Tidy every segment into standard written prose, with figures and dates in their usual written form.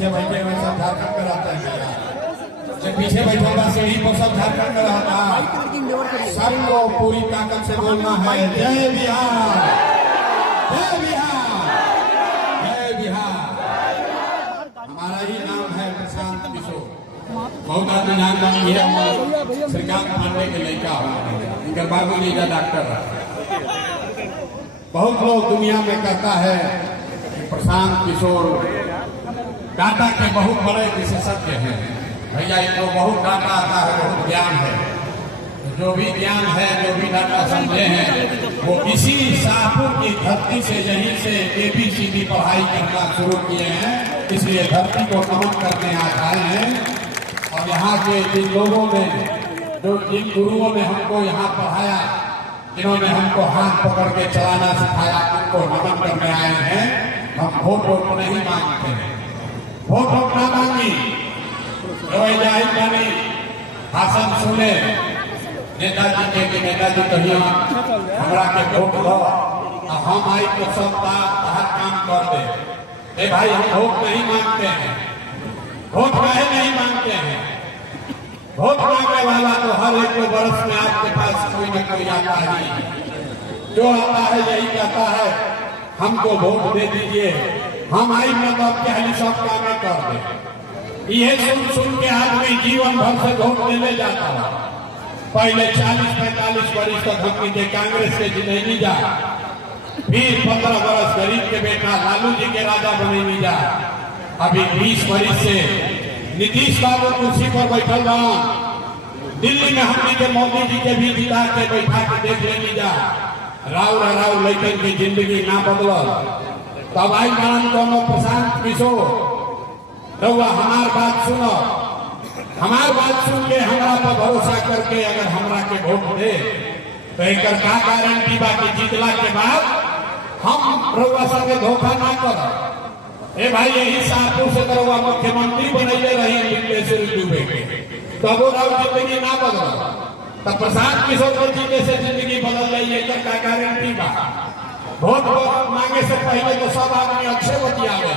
पीछे बैठे हुए सब झारखंड में रहते हैं क्या? जो पीछे बैठा हुआ सीढ़ी पर सब झारखंड में रहता है। सबको पूरी ताकत से बोलना है जय बिहार, जय बिहार, जय बिहार। हमारा ही नाम है प्रशांत किशोर। बहुत आदमी नाम है श्रीकांत पांडे के लड़का इनका बाबू जी का डॉक्टर है। बहुत लोग दुनिया में कहता है कि प्रशांत किशोर डाटा के बहुत बड़े विशेषज्ञ हैं। भैया इनको बहुत डाटा आता है, बहुत ज्ञान है। जो भी ज्ञान है, जो भी डाटा समझे हैं, वो इसी शाहपुर की धरती से, यहीं से ABCD पढ़ाई करना शुरू किए हैं। इसलिए धरती को नमन करने आज आए हैं। और यहाँ के जिन लोगों ने, जिन गुरुओं ने हमको यहाँ पढ़ाया, जिन्होंने हमको हाथ पकड़ के चलाना सिखाया, उनको नमन करने आए हैं। हम वोट नहीं मांगते हैं, वोट ना मांगी। जाहिर भाषण सुने नेताजी के कि नेताजी कहिए हमरा के वोट दो, हम आई तो सब काम कर दे। भाई हम वोट नहीं मांगते हैं। वोट काहे नहीं मांगते हैं? वोट मांगने वाला तो हर एक को वर्ष में आपके पास कोई न कोई आता ही। जो आता है यही कहता है हमको वोट दे दीजिए, हम आई मतलब क्या सब काम कर दे। ये सुन के आदमी जीवन भर से वोट देने जाता है। पहले 40-45 वर्ष तक हम के कांग्रेस के जितनी जा, फिर 15 वर्ष गरीब के बेटा लालू जी के राजा बने जा। अभी 20 वर्ष से नीतीश बाबू कुर्सी पर बैठल रहा। दिल्ली में हमने के मोदी जी के भी जिला के बैठा के देख लेनी जा। राव लेकिन की जिंदगी ना बदल। तब आई मान दोनों प्रशांत किशोर रउआ हमार बात सुनो, हमार बात सुन के हमरा पर भरोसा करके अगर हमरा के वोट दे तो एक का गारंटी बा कि जीतला के बाद हम रउआ संगे धोखा ना कर। भाई यही शाहपुर से रउआ मुख्यमंत्री बनैले रही लिंगेश्वरी डूबे के, तब राव जिंदगी ना बदल। तब प्रशांत किशोर को जीते से जिंदगी बदल रही है, का गारंटी बा। वोट मांगे से पहले तो सब आदमी अच्छे बतियावे।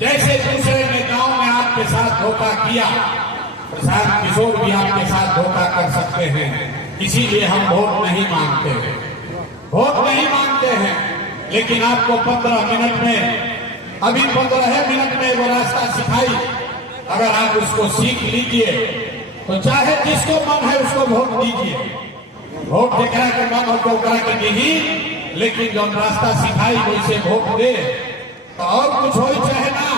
जैसे दूसरे नेताओं ने आपके साथ धोखा किया, प्रशांत किशोर भी आपके साथ धोखा कर सकते हैं। इसीलिए हम वोट नहीं मांगते हैं, वोट नहीं मांगते हैं। लेकिन आपको 15 मिनट में, अभी 15 मिनट में वो रास्ता सिखाई। अगर आप उसको सीख लीजिए तो चाहे जिसको मन है उसको वोट दीजिए। वोट जरा के मन हो तो करा के दीजिए, लेकिन जो रास्ता सिखाई वैसे वोट दे तो और कुछ हो चाहे ना,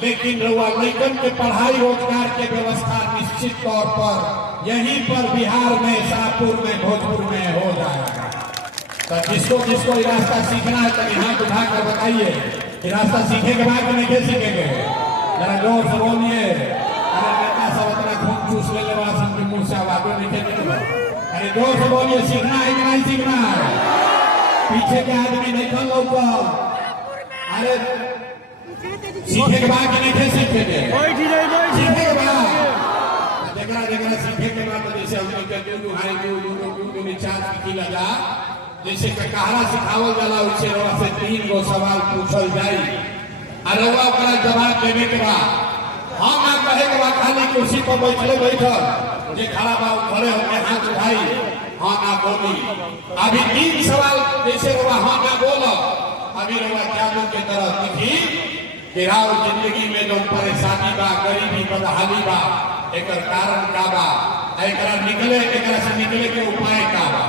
लेकिन रउआ लइकन के पढ़ाई रोजगार के व्यवस्था निश्चित तौर पर यहीं पर बिहार में, शाहपुर में, भोजपुर में हो जाएगा। तो जिसको जिसको ये रास्ता सीखना है तो हाथ उठा कर बताइए कि रास्ता सीखे के बाद नहीं कैसे सीखेंगे। जरा जोर से बोलिए। अरे नेता सब अपना खून चूस ले वासन के मुंह से आवाजों नहीं खेलते। अरे जोर से बोलिए, सीखना है कि नहीं सीखना है? पीछे के आदमी नहीं कर लो। अरे सीखे के बाद नहीं थे सीखे थे, सीखे के बाद जगह सीखे के बाद जैसे हम लोग लगा, जैसे कहारा सिखावल जाला वैसे रवा से 3 गो सवाल पूछल जाई। रवा का जवाब देने के बाद हाँ ना कहे के बाद खाली कुर्सी पर बैठल जे खड़ा बा खड़े होकर हाथ उठाई, हाँ ना बोली। अभी 3 सवाल जैसे रवा हाँ ना बोलो, अभी रवा जादू के तरह दिखी कि राव जिंदगी में जो परेशानी बा, गरीबी, बदहाली बा, एक कारण का बा, एक से निकले के उपाय का बा।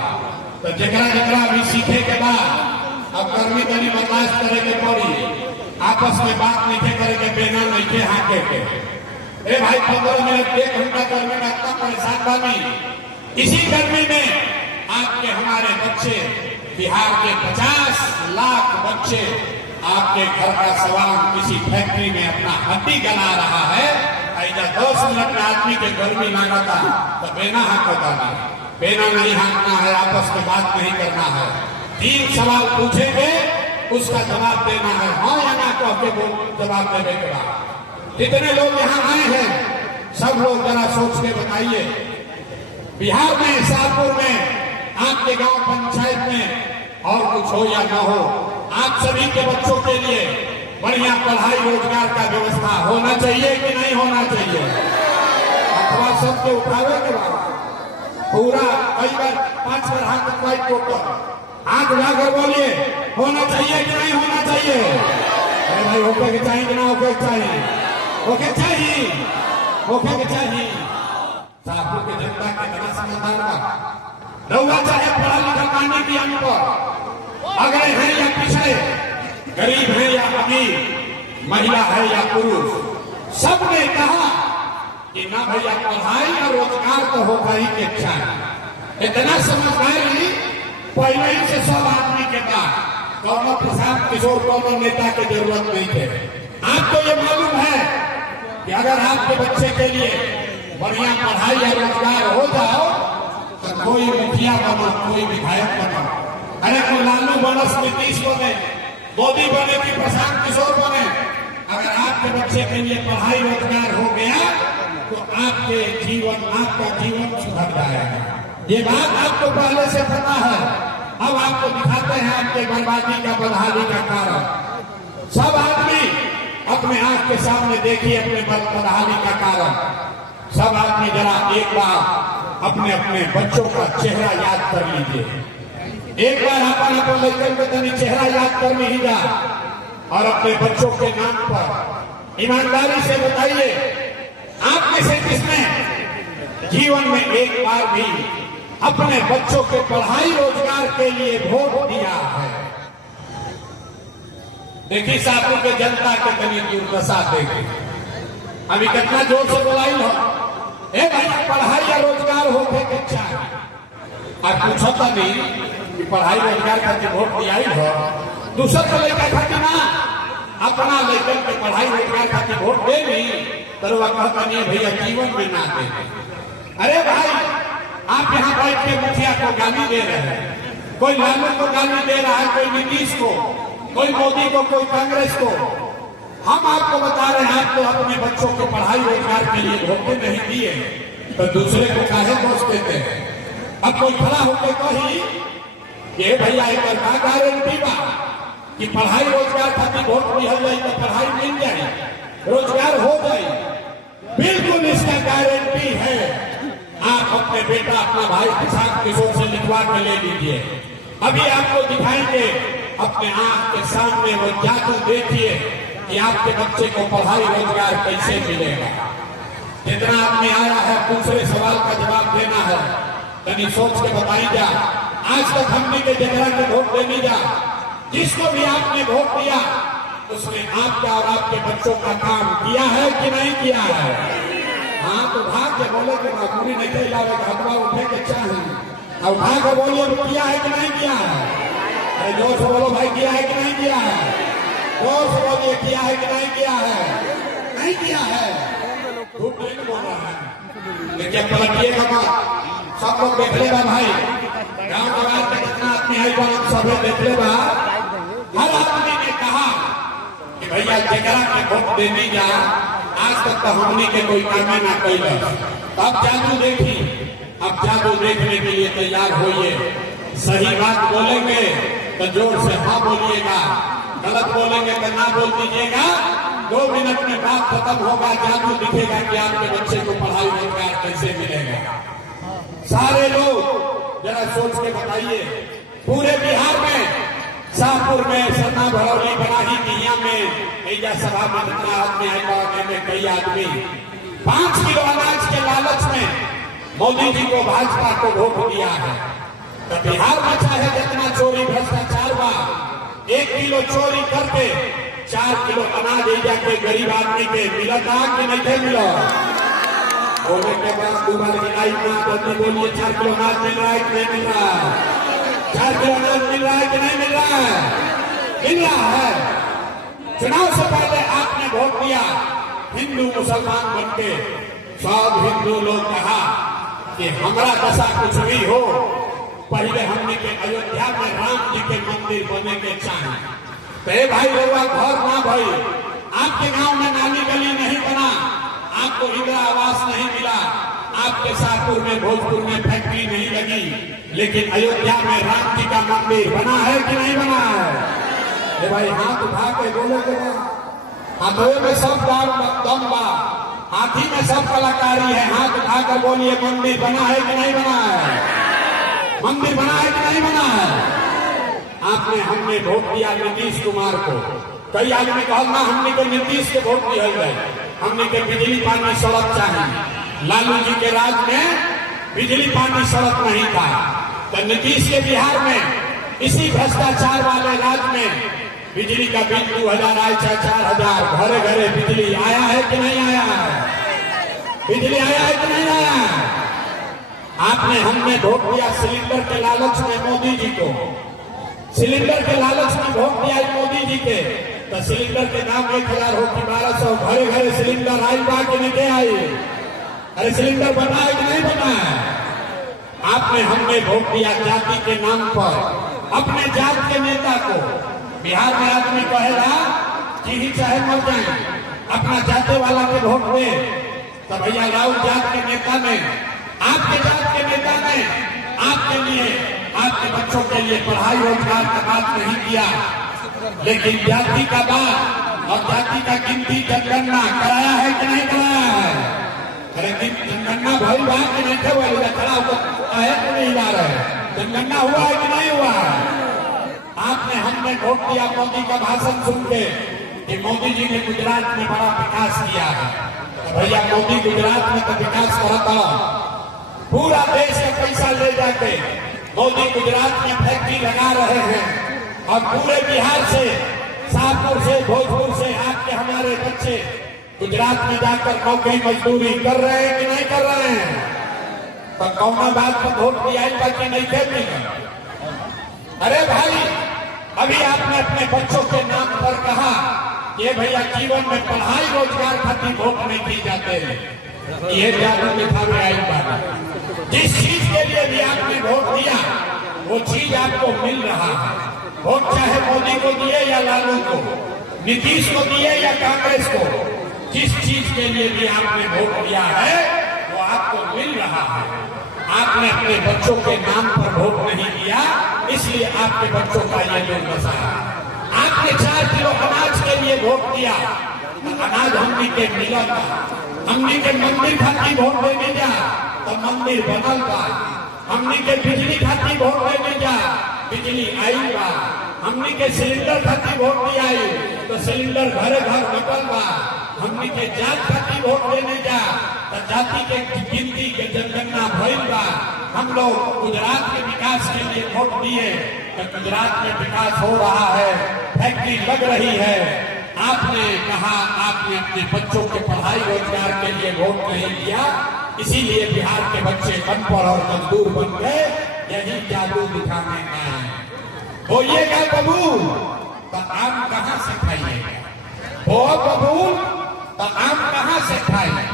तो जरा भी सीखे के बाद अब गर्मी तनी बर्दाश्त करे के पड़ी। आपस में बात नहीं करे के, बेना नहीं के हाके के। भाई 15 मिनट 1 घंटा गर्मी में इतना परेशान बानी। इसी गर्मी में आपके हमारे बच्चे, बिहार के 50 लाख बच्चे आपके घर का सवाल किसी फैक्ट्री में अपना हड्डी गला रहा है। ऐसा 10 मिनट में आदमी के गर्मी लगाता तो बेना हाकता नहीं, बेना नहीं हाँकना है, आपस में बात नहीं करना है। 3 सवाल पूछेंगे, उसका जवाब देना है, हाँ या ना कह के जवाब देने के बाद। जितने लोग यहाँ आए हैं सब लोग जरा सोच के बताइए, बिहार में, शाहपुर में, आपके गांव पंचायत में और कुछ हो या ना हो, आप सभी के बच्चों के लिए बढ़िया पढ़ाई रोजगार का व्यवस्था होना चाहिए कि नहीं होना चाहिए? अथवा सबके उठावे के बाद पूरा कई बार 5 बार हाथ उठाई टोटल हाथ उठाकर बोलिए, होना चाहिए कि नहीं होना चाहिए? अरे भाई होके के चाहिए कि ना होके चाहिए? होके चाहिए, होके के चाहिए। शाहपुर के जनता के बड़ा समझदार बा, रउआ चाहे पढ़ा लिखा पानी की अनपढ़, अगर है या पिछड़े, गरीब है या अमीर, महिला है या पुरुष, सबने कहा कि ना भैया पढ़ाई और रोजगार तो होगा ही के चाहिए। इतना समझदारी पहले ही से सब आदमी के पास कौन प्रसाद किशोर कौन नेता की जरूरत नहीं थे। आपको ये मालूम है कि अगर आपके बच्चे के लिए बढ़िया पढ़ाई या रोजगार हो जाओ तो कोई मुखिया बनो, कोई विधायक बनो, अरे कोई लालू बनो, नीतीश बने, मोदी बने कि प्रशांत किशोर बने, अगर आपके बच्चे के लिए पढ़ाई रोजगार हो गया तो आपके जीवन, आपका जीवन सुधर जाएगा। ये बात आपको पहले से पता है। अब आपको दिखाते हैं आपके बर्बादी का, बदहाली का कारण। सब आदमी अपने आंख के सामने देखिए अपने बदहाली का कारण। सब आदमी जरा एक बार अपने अपने बच्चों का चेहरा याद कर लीजिए। एक बार अपन लेकर के तनी चेहरा याद कर लीजिए और अपने बच्चों के नाम पर ईमानदारी से बताइए, आप में से किसने जीवन में एक बार भी अपने बच्चों के पढ़ाई रोजगार के लिए वोट दिया है? देखिए शाहपुर के जनता के तनी दुर्दशा देखिए, अभी कितना जोर से बोलाई हो, ए भाई पढ़ाई या रोजगार होके के चाहिए। आप पूछता नहीं कि पढ़ाई रोजगार खातिर वोट दिया हो, दूसर को लेकर खातिर ना, अपना लेकर के पढ़ाई रोजगार खातिर वोट दे नहीं तो वह कहता नहीं भैया जीवन में ना दे। अरे भाई आप यहाँ बैठ के मुखिया को गाली दे रहे हैं, कोई लालू को गाली दे रहा है, कोई नीतीश को, कोई मोदी को, कोई कांग्रेस को। हम आपको बता रहे हैं आपको अपने बच्चों को पढ़ाई रोजगार के लिए वोट नहीं दिए तो दूसरे को काहे दोष देते हैं? अब कोई खड़ा होकर कही कि भैया एक का गारंटी बा कि पढ़ाई रोजगार खातिर वोट दिया जाए तो पढ़ाई मिल जाए, रोजगार हो जाए। बिल्कुल इसका गारंटी है। आप अपने बेटा, अपना भाई प्रशांत किशोर से लिखवा के ले लीजिए। अभी आपको दिखाएंगे अपने आंख के सामने, वो जादू देखिए कि आपके बच्चे को पढ़ाई रोजगार कैसे मिलेगा। जितना आदमी आया है दूसरे सवाल का जवाब देना है, कहीं सोच के बताई जा। आज तक हमने के जगह के वोट देने जा, जिसको भी आपने वोट दिया उसने आपका और आपके बच्चों का काम किया है कि नहीं किया है? हाँ तो भाग के बोले कि पूरी नहीं चला हटवा उठे के चाहे और भाग के बोलिए किया है कि नहीं किया है? अरे जोर से बोलो भाई, किया है कि नहीं किया है? जोर से बोलिए, किया है कि नहीं किया है? नहीं किया है, झूठ नहीं बोल रहा है। लेकिन पलटिएगा मत, सब लोग देख लेगा भाई, गाँव जवाब के जितना आदमी है सब देख लेगा। हर आदमी ने कहा कि भैया जगह के वोट देने जा, आज तक तो हमने के कोई काम ना कैला। अब जादू देखी, अब जादू देखने के लिए तैयार होइए। सही बात बोलेंगे तो जोर से हाँ बोलिएगा, गलत बोलेंगे तो ना बोल दीजिएगा। 2 मिनट में बात खत्म होगा, जादू दिखेगा कि आपके बच्चे को पढ़ाई रोजगार कैसे मिलेगा। सारे लोग जरा सोच के बताइए, पूरे बिहार में, शाहपुर में, सतना, भरौली, बनाही, मियां में ऐजा सभा में जितना आदमी आए में कई आदमी 5 किलो अनाज के लालच में मोदी जी को, भाजपा को वोट दिया है। तो बिहार में चाहे जितना चोरी भ्रष्टाचार बा, 1 किलो चोरी करके 4 किलो अनाज ऐजा के गरीब आदमी के मिलता कि नहीं मिला? होने के बाद दूसरा गिनाई ना करनी बोलिए, 4 किलो अनाज मिल रहा है कि नहीं मिल रहा है? 4 किलो अनाज मिल रहा है कि नहीं मिल रहा है? मिल रहा है। चुनाव से पहले आपने वोट दिया, हिंदू मुसलमान बनके सब हिंदू लोग कहा कि हमारा दशा कुछ भी हो, पहले हमने के अयोध्या में राम जी के मंदिर बने के चाहिए। तो भाई रउआ घर ना भाई, आपके गांव में नाली गली नहीं बना, आपको इंदिरा आवास नहीं मिला, आपके शाहपुर में, भोजपुर में फैक्ट्री नहीं लगी, लेकिन अयोध्या में राम जी का मंदिर बना है कि नहीं बना है? ए भाई हाथ उठा के बोले के ना, हाथों में सब दम बा, हाथी में सब कलाकारी है। हाथ उठाकर बोलिए मंदिर बना है कि नहीं बना है? मंदिर बना है कि नहीं बना है? आपने हमने वोट दिया नीतीश कुमार को। कई आदमी कहा ना हमने को नीतीश के वोट दिया है, हमने के बिजली पानी सड़क चाहिए। लालू जी के राज में बिजली पानी सड़क नहीं था, तो नीतीश के बिहार में इसी भ्रष्टाचार वाले राज में बिजली का बिल 2000 आया, 4000, घरे घरे बिजली आया है कि नहीं आया है? बिजली आया है कि नहीं आया है? आपने हमने वोट दिया सिलेंडर के लालच में मोदी जी को, सिलेंडर के लालच में वोट दिया मोदी जी के, तो सिलेंडर के दाम 1000 हो कि 1200, घरे घरे सिलेंडर आई बा कि नहीं आई? अरे सिलेंडर बना है कि नहीं बना है? आपने हमने वोट दिया जाति के नाम पर अपने जात के नेता को। बिहार में आदमी कहेगा कि ही चाहे मर जाए अपना जाते वाला के वोट दे, तो भैया राहुल जात के नेता ने, आपके जात के नेता ने आपके लिए, आपके बच्चों के लिए पढ़ाई रोजगार का बात नहीं किया, लेकिन जाति का बात और जाति का गिनती जनगणना कराया है कि नहीं कराया है? अरे जनगणना भाई बात कि नहीं थे, खड़ा होकर है कि नहीं ला रहे? जनगणना हुआ है कि नहीं हुआ है? आपने हमने वोट दिया मोदी का भाषण सुन के कि मोदी जी ने गुजरात में बड़ा विकास किया है। तो भैया मोदी गुजरात में तो विकास करता, पूरा देश का पैसा ले जाके मोदी गुजरात में फैक्ट्री लगा रहे हैं और पूरे बिहार से, शाहपुर से, भोजपुर से आपके हमारे बच्चे गुजरात में जाकर नौकरी मजदूरी कर रहे हैं कि नहीं कर रहे हैं? तो कौन बात पर वोट दिया कि नहीं कहती? अरे भाई अभी आपने अपने बच्चों के नाम पर कहा कि भैया जीवन में पढ़ाई रोजगार खातिर वोट नहीं दी जाते हैं, ये जादू दिखा में आई बात। जिस चीज के लिए भी आपने वोट दिया वो चीज आपको मिल रहा है। वोट चाहे मोदी को दिए या लालू को, नीतीश को दिए या कांग्रेस को, जिस चीज के लिए भी आपने वोट दिया है वो आपको मिल रहा है। आपने अपने बच्चों के नाम पर वोट नहीं दिया, इसलिए आपके बच्चों का ये दुर्दशा है। आपने 4 किलो अनाज के लिए वोट दिया, तो अनाज हमने के मिला था, हमने के मंदिर खातिर वोट देने जा तो मंदिर बनल बा, हमने के बिजली खातिर वोट देने जा बिजली आई बा, हमने के सिलेंडर खातिर वोट दिया तो सिलेंडर घरे घर बटल बा, हमने के जात खातिर वोट देने जा तो जाति के गिनती के जनगणना भइल बा। हम लोग गुजरात के विकास के लिए वोट दिए तो गुजरात में विकास हो रहा है, फैक्ट्री लग रही है। आपने कहा आपने अपने बच्चों के पढ़ाई रोजगार के लिए वोट नहीं दिया, इसीलिए बिहार के बच्चे अनपढ़ और मजदूर बन गए। यही जादू दिखाने का है। बोलिएगा कबूल तो आम कहाँ से खाइएगा? वो कबूल तो आम कहाँ से खाए?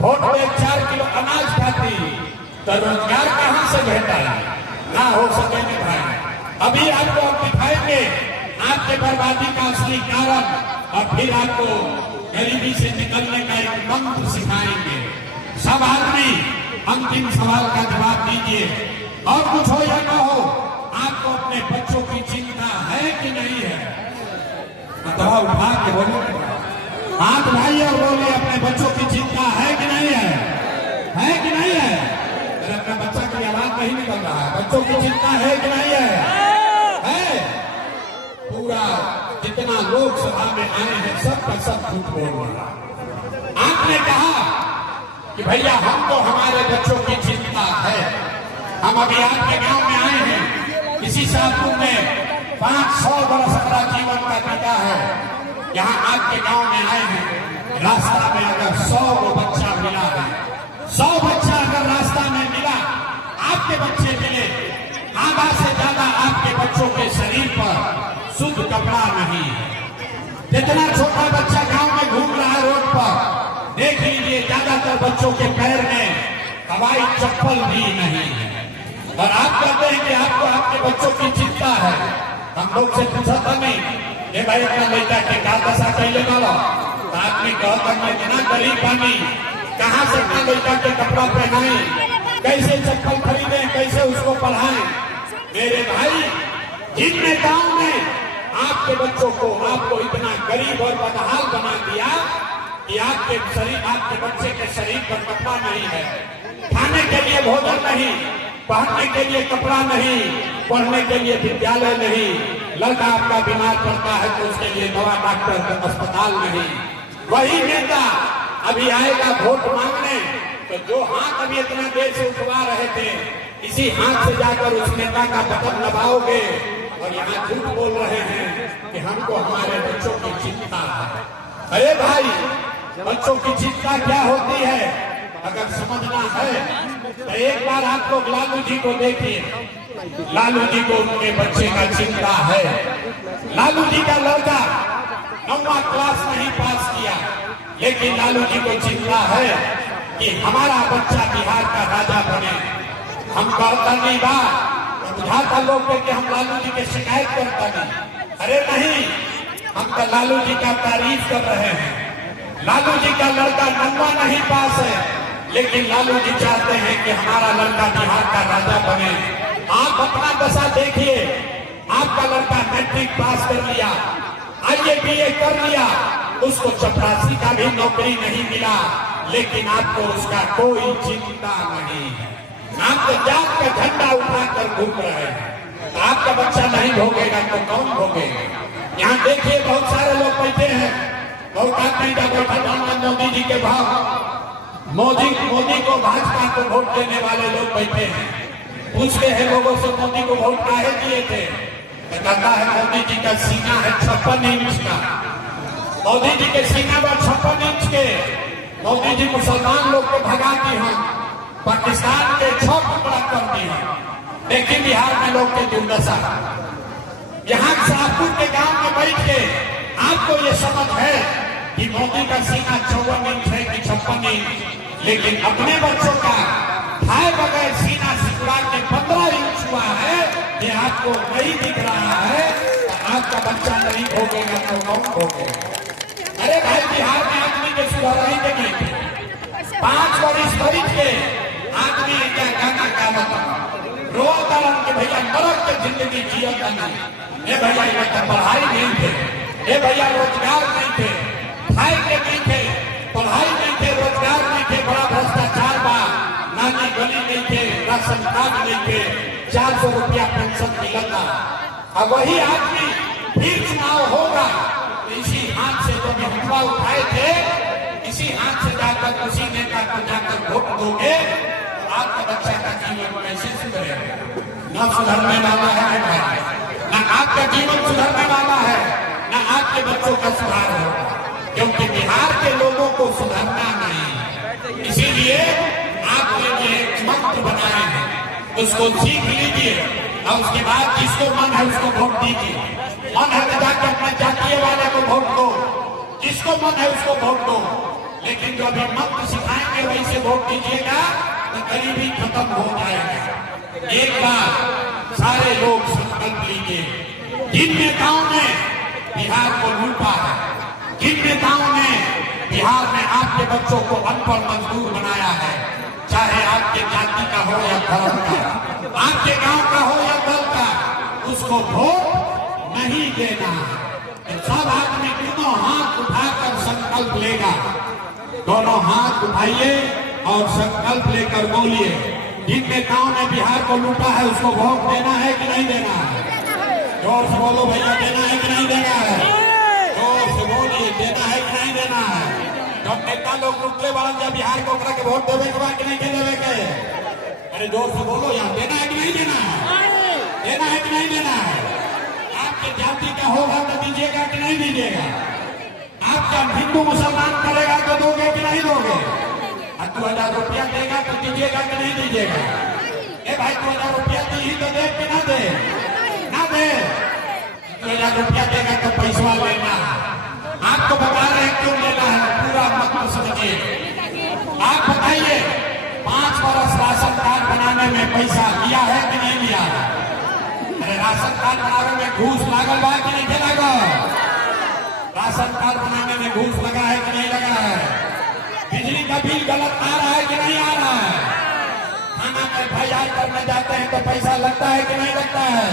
वोट में 4 किलो अनाज खाती तो रोजगार कहाँ से भेटा ना हो सके भाई। अभी आपको हम दिखाएंगे आपके बर्बादी का असली कारण और फिर आपको गरीबी से निकलने का एक मंत्र सिखाएंगे। सब आदमी अंतिम सवाल का जवाब दीजिए, और कुछ हो या ना हो, आपको अपने बच्चों की चिंता है कि नहीं है? अथवा उठा के बोले, हाथ भाई और बोले अपने बच्चों की चिंता है कि नहीं है? है कि नहीं है? अरे अपना बच्चा की आवाज नहीं निकल रहा है, बच्चों की चिंता है कि नहीं है? है। पूरा जितना लोकसभा में आए हैं सबका सब झूठ बोल रहा। आपने कहा कि भैया हमको हमारे बच्चों की चिंता है। हम अभी आपके गांव में आए हैं, इसी शाहपुर में 500 बरस हमारा जीवन का बीता है। यहाँ आपके गांव में आए हैं, रास्ता में अगर 100 बच्चा मिला है, 100 बच्चा अगर रास्ता में मिला, आपके बच्चे मिले, आधा से ज्यादा आपके बच्चों के शरीर पर शुद्ध कपड़ा नहीं है। जितना छोटा बच्चा गांव में घूम रहा है रोड पर, देख लीजिए ज्यादातर बच्चों के पैर में हवाई चप्पल भी नहीं है। और आप कहते हैं कि आपको आपके बच्चों की चिंता है। हम लोग से पूछा था नहीं ये भाई अपना लड़का के का दशा कैले वाला, तो आपने कहा कि इतना गरीब पानी कहाँ से अपना लड़का के कपड़ा पहनाए, कैसे चप्पल खरीदें, कैसे उसको पढ़ाएं। मेरे भाई, जिन नेताओं ने आपके बच्चों को आपको इतना गरीब और बदहाल बना दिया कि आपके बच्चे के शरीर पर कपड़ा नहीं है, खाने के लिए भोजन नहीं, पहनने के लिए कपड़ा नहीं, पढ़ने के लिए विद्यालय नहीं। लड़का आपका बीमार पड़ता है तो उसके लिए दवा डॉक्टर अस्पताल नहीं। वही नेता अभी आएगा वोट मांगने, तो जो हाथ अभी इतना देर से उठवा रहे थे, इसी हाथ से जाकर उस नेता का बटन दबाओगे और यहाँ झूठ बोल रहे हैं कि हमको हमारे बच्चों की चिंता है। अरे भाई, बच्चों की चिंता क्या होती है अगर समझना है तो एक बार आप लोग लालू जी को देखिए। लालू जी को उनके बच्चे का चिंता है। लालू जी का लड़का 9वां क्लास नहीं पास किया, लेकिन लालू जी को चिंता है कि हमारा बच्चा बिहार का राजा बने। हम करता नहीं बात बुझाता लोग कि हम लालू जी की शिकायत करता नहीं। अरे नहीं, हम तो लालू जी का तारीफ कर रहे हैं। लालू जी का लड़का 9वां नहीं पास है, लेकिन लालू जी चाहते हैं कि हमारा लड़का बिहार का राजा बने। आप अपना दशा देखिए, आपका लड़का मैट्रिक पास कर लिया, IABA कर लिया, उसको चपरासी का भी नौकरी नहीं मिला, लेकिन आपको उसका कोई चिंता नहीं है। आप तो जात का झंडा उठाकर घूम रहे हैं। तो आपका बच्चा नहीं भोगेगा तो कौन भोगेगा? यहाँ देखिए बहुत सारे लोग बैठे हैं, बहुत आदमी का बैठा जाना मोदी जी के भाव, मोदी को भाजपा को वोट देने वाले लोग बैठे हैं। पूछते हैं लोगों से मोदी को वोट काहे दिए थे? कहता है मोदी जी का सीना है 56 इंच का, मोदी जी के सीना पर 56 इंच के। मोदी जी मुसलमान लोग को भगाती हैं, पाकिस्तान के 6 टुकड़ा करती हैं। लेकिन बिहार में लोग के दुर्दशा। यहाँ शाहपुर के गांव में बैठ के आपको ये समझ है कि मोदी का सीना 54 इंच है कि 56 इंच, लेकिन अपने बच्चों का खाए बगैर सीना सिकुड़ा के 15 इंच हुआ है, ये आपको नहीं दिख रहा है। तो आपका बच्चा नहीं भोगेगा तो कौन भोगेगा? अरे भाई, बिहार में आदमी के सुधार ही देखिए, 5 वर्ष खरीद के आदमी क्या गाना गाता रोता कि भैया नरक की जिंदगी जियत नहीं। ये भैया ये तो पढ़ाई नहीं थे, ये भैया रोजगार नहीं थे, खाए के नहीं थे, पढ़ाई नहीं थे, रोजगार नहीं थे, बड़ा भ्रष्टाचार बा, नानी गली नहीं थे, राशन कार्ड नहीं थे, 400 रुपया पेंशन मिलता। अब वही आदमी फिर चुनाव होगा, इसी हाथ से जो हथुआ उठाए थे, इसी हाथ से जाकर उसी नेता को जाकर वोट दोगे, आपका बच्चा का जीवन कैसे सुधरेगा? न सुधरने वाला है भाई, न आपका जीवन सुधरने वाला है, न आपके बच्चों का सुधार होगा, क्योंकि बिहार के लोगों को सुधरना नहीं। इसीलिए आपके लिए एक मंत्र बनाए हैं, उसको सीख लीजिए और उसके बाद जिसको मन है उसको वोट दीजिए। मन है तो जाकर अपने जातीय वाले को वोट दो, जिसको मन है उसको वोट दो, लेकिन जो अभी मंत्र सिखाएंगे वही से वोट दीजिएगा तो गरीबी खत्म हो जाएगा। एक बार सारे लोग संकल्प लीजिए, जिन नेताओं ने बिहार को लूटा है, जिन नेताओं ने बिहार में आपके बच्चों को अनपढ़ मजदूर बनाया है, चाहे आपके जाति का हो या धर्म का, आपके गांव का हो या दल का, उसको वोट नहीं देना है। सब आदमी दोनों हाथ उठाकर संकल्प लेगा। दोनों हाथ उठाइए और संकल्प लेकर बोलिए, जिन नेताओं ने बिहार को लूटा है उसको वोट देना है कि नहीं देना है? जोर से बोलो भैया, देना है कि नहीं देना है? जोर से बोलिए, देना है कि नहीं देना है? जब नेता लोग लुटले वाला जब बिहार को के वोट देवे के बाद कि नहीं देवे के? अरे जोर से बोलो यार, देना है कि नहीं देना है? देना है कि नहीं देना है? आपके जाति का होगा तो दीजिएगा कि नहीं दीजिएगा? आपका हिंदू मुसलमान करेगा तो दोगे कि नहीं दोगे? 2000 रुपया देगा तो दीजिएगा कि नहीं दीजिएगा? ए भाई, 2000 रुपया दी ही तो दे कि ना दे? ना दे। 2000 रुपया देगा तो पैसा लेना। आपको बता रहे हैं क्यों लेना है, पूरा मत समझिए। आप बताइए, 5 वर्ष राशन कार्ड बनाने में पैसा लिया है कि नहीं लिया? अरे राशन कार्ड बनाने में घूस लागल बा कि नहीं लगा? राशन कार्ड बनाने में घूस लगा है कि नहीं लगा है? बिजली का बिल गलत आ रहा है कि नहीं आ रहा है? खाना में भैया करने जाते हैं तो पैसा लगता है कि नहीं लगता है?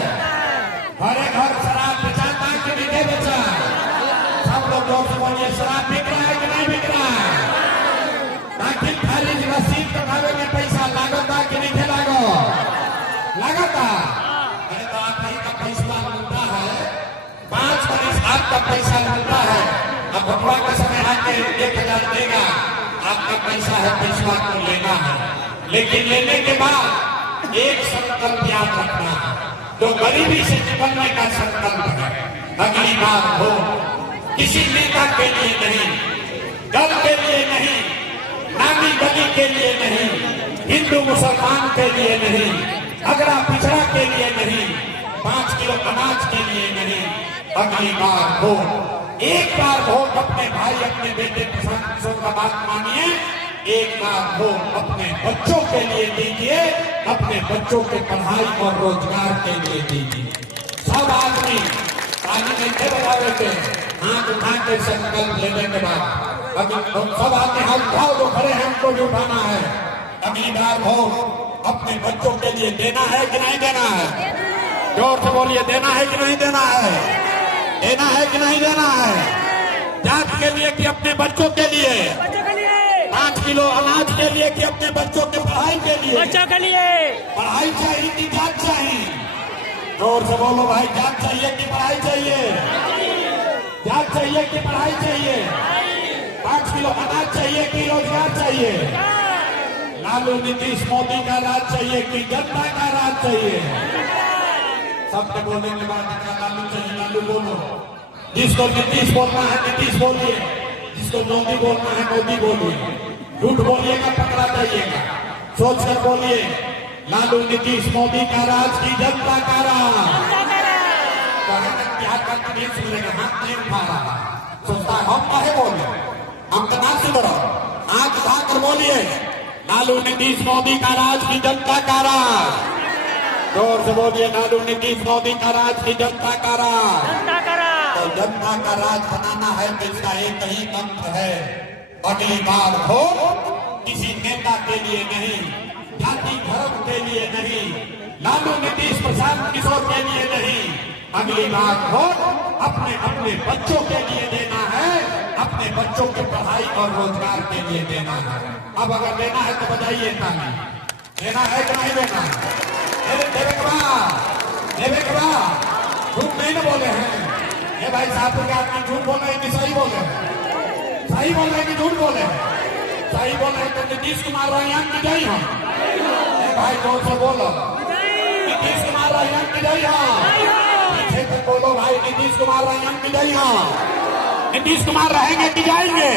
हर घर शराब बेचाता है कि नहीं बेचा? सब लोग जोर से बोलिए, शराब बिक रहा है कि नहीं बिक रहा है? ताकि खारिज रसीद कटावे में पैसा लागता कि नहीं लागो? लागता? अरे तो आप ही का पैसा मिलता है, 5 बरिस आपका पैसा मिलता है। अब भगवा का समय आके 1000 देगा, आपका पैसा है, पैसा को लेना है। लेकिन लेने के बाद एक संकल्प याद रखना है, जो गरीबी से निकलने का संकल्प है। अगली बार हो किसी नेता के लिए नहीं, दल के लिए नहीं, नामी गली के लिए नहीं, हिंदू मुसलमान के लिए नहीं, अगड़ा पिछड़ा के लिए नहीं, 5 किलो अनाज के लिए नहीं। अगली बार हो एक बार वोट अपने भाई अपने बेटे प्रशांत किशोर का बात मानिए, एक बार वोट अपने बच्चों के लिए दीजिए, अपने बच्चों के पढ़ाई और रोजगार के लिए दीजिए। सब आदमी आगे नहीं बजा देते, हाथ उठा के संकल्प लेने के बाद अभी सब आदमी हाथ उठाओ, जो खड़े हैं हमको भी उठाना है। अगली बार वोट अपने बच्चों के लिए देना है कि नहीं देना है? जोर से बोलिए, देना है कि नहीं देना है? देना है कि नहीं देना है? जात के लिए कि अपने बच्चों के लिए? 5 किलो अनाज के लिए कि अपने बच्चों के पढ़ाई के लिए? बच्चों के लिए। पढ़ाई चाहिए कि जात चाहिए? जोर से बोलो भाई, जात चाहिए कि पढ़ाई चाहिए? जात चाहिए कि पढ़ाई चाहिए? 5 किलो अनाज चाहिए कि रोजगार चाहिए? लालू नीतीश मोदी का राज चाहिए कि जनता का राज चाहिए? सबके बोलने के बाद लालू चाहिए, लालू बोलो। जिसको नीतीश बोलना है नीतीश बोलिए, जिसको मोदी बोलना है मोदी बोलिए। झूठ बोलिएगा पकड़ा जाइएगा। सोच कर बोलिए, लालू नीतीश मोदी का राज की जनता का राज। क्या करके नहीं सुनेगा, हाथ नहीं उठा रहा, सोचता हम काहे बोले, हम तो ना सुन रहा। हाथ उठाकर बोलिए, लालू नीतीश मोदी का राज की जनता का राज। जोर से बोलिए, लालू नीतीश मोदी का राज की जनता का राज। तो जनता का राज बनाना है तो इसका एक ही मंत्र है, अगली बार हो किसी नेता के लिए नहीं, जाति धर्म के लिए नहीं, लालू नीतीश प्रशांत किशोर के लिए नहीं। अगली बार हो अपने अपने बच्चों के लिए देना है, अपने बच्चों के पढ़ाई और रोजगार के लिए देना है। अब अगर देना है तो बताइए, देना है कि नहीं देना? देवे के बाद झूठ नहीं न बोले हैं। ये भाई साहब के आदमी झूठ बोल रहे हैं कि सही बोले हैं? सही बोल रहे हैं कि झूठ बोले हैं? सही बोल रहे हैं तो नीतीश कुमार रैयान की जय हम। भाई जोर से बोलो, नीतीश कुमार रैयान की जय हम। पीछे से बोलो भाई, नीतीश कुमार रैयान की जय हम। नीतीश कुमार रहेंगे कि जाएंगे?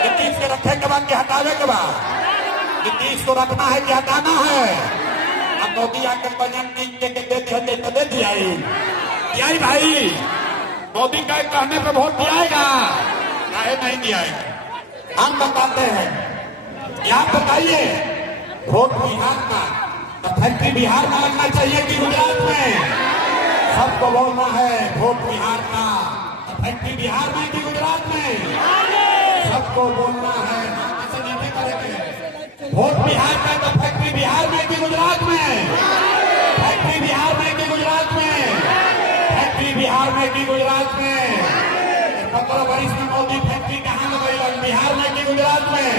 नीतीश के रखे के बाद हटावे के बाद? नीतीश को रखना है कि हटाना है? अब मोदी आकर बयान दे दिया भाई, मोदी का कहने पे वोट दियाएगा? नहीं दियाएगा। हम बताते हैं, आप बताइए, वोट बिहार का तो फैक्ट्री बिहार में लगना चाहिए कि गुजरात में? सबको बोलना है, वोट बिहार का तो फैक्ट्री बिहार में कि गुजरात में? सबको बोलना है, ऐसे नहीं करेंगे। वोट बिहार का तो फैक्ट्री बिहार में कि गुजरात में? फैक्ट्री बिहार में कि गुजरात में? फैक्ट्री बिहार में कि गुजरात में? 15 वर्ष में मोदी फैक्ट्री कहाँ लगाई, बिहार में कि गुजरात में?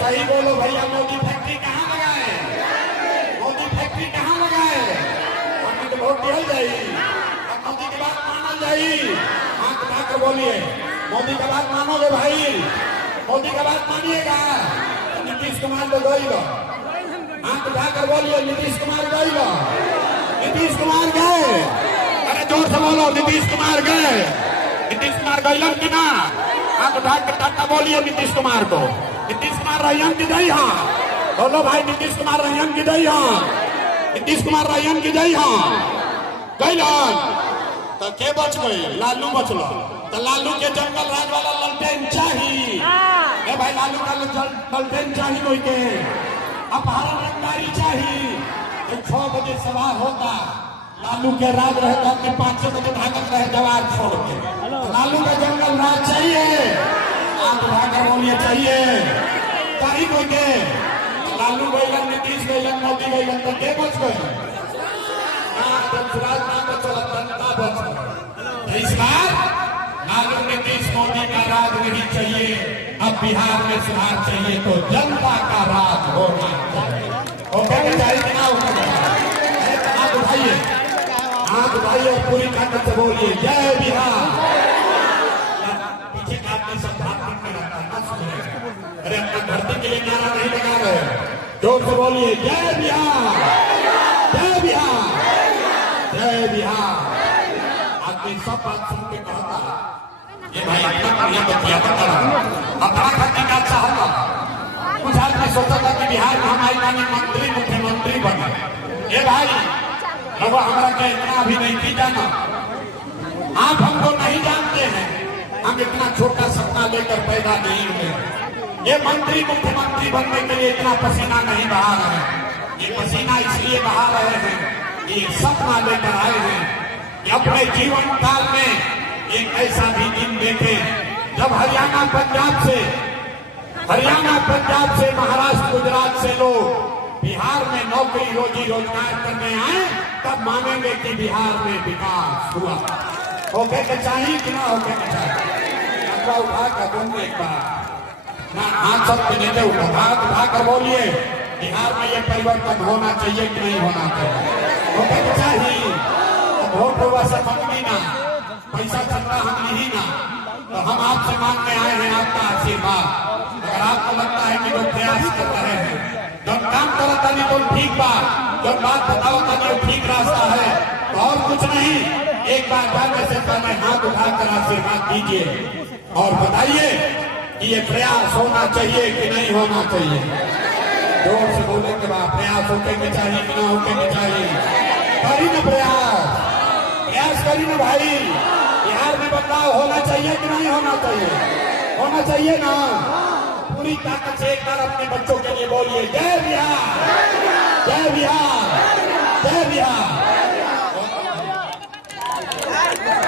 सही बोलो भैया, मोदी फैक्ट्री कहाँ लगाए? मोदी फैक्ट्री कहाँ लगाए? मोदी तो वोट दिया जाएगी, अब मोदी की बात माना जाएगी। हाथ उठाकर बोलिए, मोदी का बात मानोगे भाई? मोदी का बात मानिएगा? नीतीश कुमार तो गई लो, हाथ उठाकर बोलिए, नीतीश कुमार गई लो। नीतीश कुमार गए? अरे जोर से बोलो, नीतीश कुमार गए? नीतीश कुमार गईलन कि ना? हाथ उठाकर टाटा बोलिए नीतीश कुमार को। नीतीश कुमार रैयान की जय हाँ। बोलो भाई, नीतीश कुमार रैयान की जय हाँ। नीतीश कुमार रैयान की जय हाँ। गईलन तो के बच गई? लालू बचलो। तो लालू के जंगल राज वाला ललटेन चाहिए। भाई लालू का ललटेन चाहिए कोई के, अपहरण रंगदारी चाहिए। 6 बजे सवार होता, लालू के राज रहता कि 5 बजे भागत रहे जवान छोड़ के। लालू का जंगल राज चाहिए, आप भागर बोलिए चाहिए। चाहिए कोई के? लालू गईलन, नीतीश गईलन, मोदी गईलन, तो के बच गए? जब सुराज ना बचल, जनता बच गई। तो इस बार मालूम नीतीश मोदी का राज नहीं चाहिए, अब बिहार में सुधार चाहिए, तो जनता का राज होना चाहिए। ओके चाहिए कि ना होगा? हाथ उठाइए, हाथ उठाइए और पूरी ताकत से बोलिए जय बिहार। पीछे का आदमी सब हाथ में रखता है, सुन रहे? अरे अपना धरती के लिए नारा नहीं लगा रहे, जोर से बोलिए जय बिहार, जय बिहार, जय बिहार। आदमी सब बात सुन के कहता ये भाई अपना बढ़िया बतिया बता अपना खर्ची का चाहता। कुछ आदमी सोचा था कि बिहार में हमारी मानी मंत्री मुख्यमंत्री बने। ये भाई लोग हमारा क्या इतना भी नहीं की जाना, आप हमको नहीं जानते हैं, हम इतना छोटा सपना लेकर पैदा नहीं हुए। ये मंत्री मुख्यमंत्री बनने के लिए इतना पसीना नहीं बहा रहे हैं, ये पसीना इसलिए बहा रहे हैं, ये सपना लेकर आए हैं कि अपने जीवन काल में एक ऐसा भी दिन देखे जब हरियाणा पंजाब से महाराष्ट्र गुजरात से लोग बिहार में नौकरी रोजी रोजगार करने आए, तब मानेंगे कि बिहार में विकास हुआ। होके के चाहिए कि ना होके के चाहिए? उठा कर बोलिए एक बार ना, हाथ सब नेता उठा कर बोलिए बिहार में ये परिवर्तन होना चाहिए कि नहीं होना चाहिए? होके के चाहिए? वोट हुआ सब मंगनी ना, पैसा चलता हम नहीं ना, तो हम आपसे मांगने आए हैं आपका आशीर्वाद। अगर आपको लगता है कि लोग प्रयास कर रहे हैं, जब काम करता नहीं तो ठीक बात, जब बात बताओ तो ठीक रास्ता है, तो और कुछ नहीं, एक बार जाने से पहले हाथ उठाकर आशीर्वाद दीजिए और बताइए कि ये प्रयास होना चाहिए कि नहीं होना चाहिए। जोर से बोलने के बाद प्रयास होके के चाहिए कि ना होके के चाहिए? करी ना प्रयास करी ना भाई। बिहार में बदलाव होना चाहिए कि नहीं होना चाहिए? होना चाहिए ना। पूरी ताकत से एक बार अपने बच्चों के लिए बोलिए जय बिहार, जय बिहार, जय बिहार।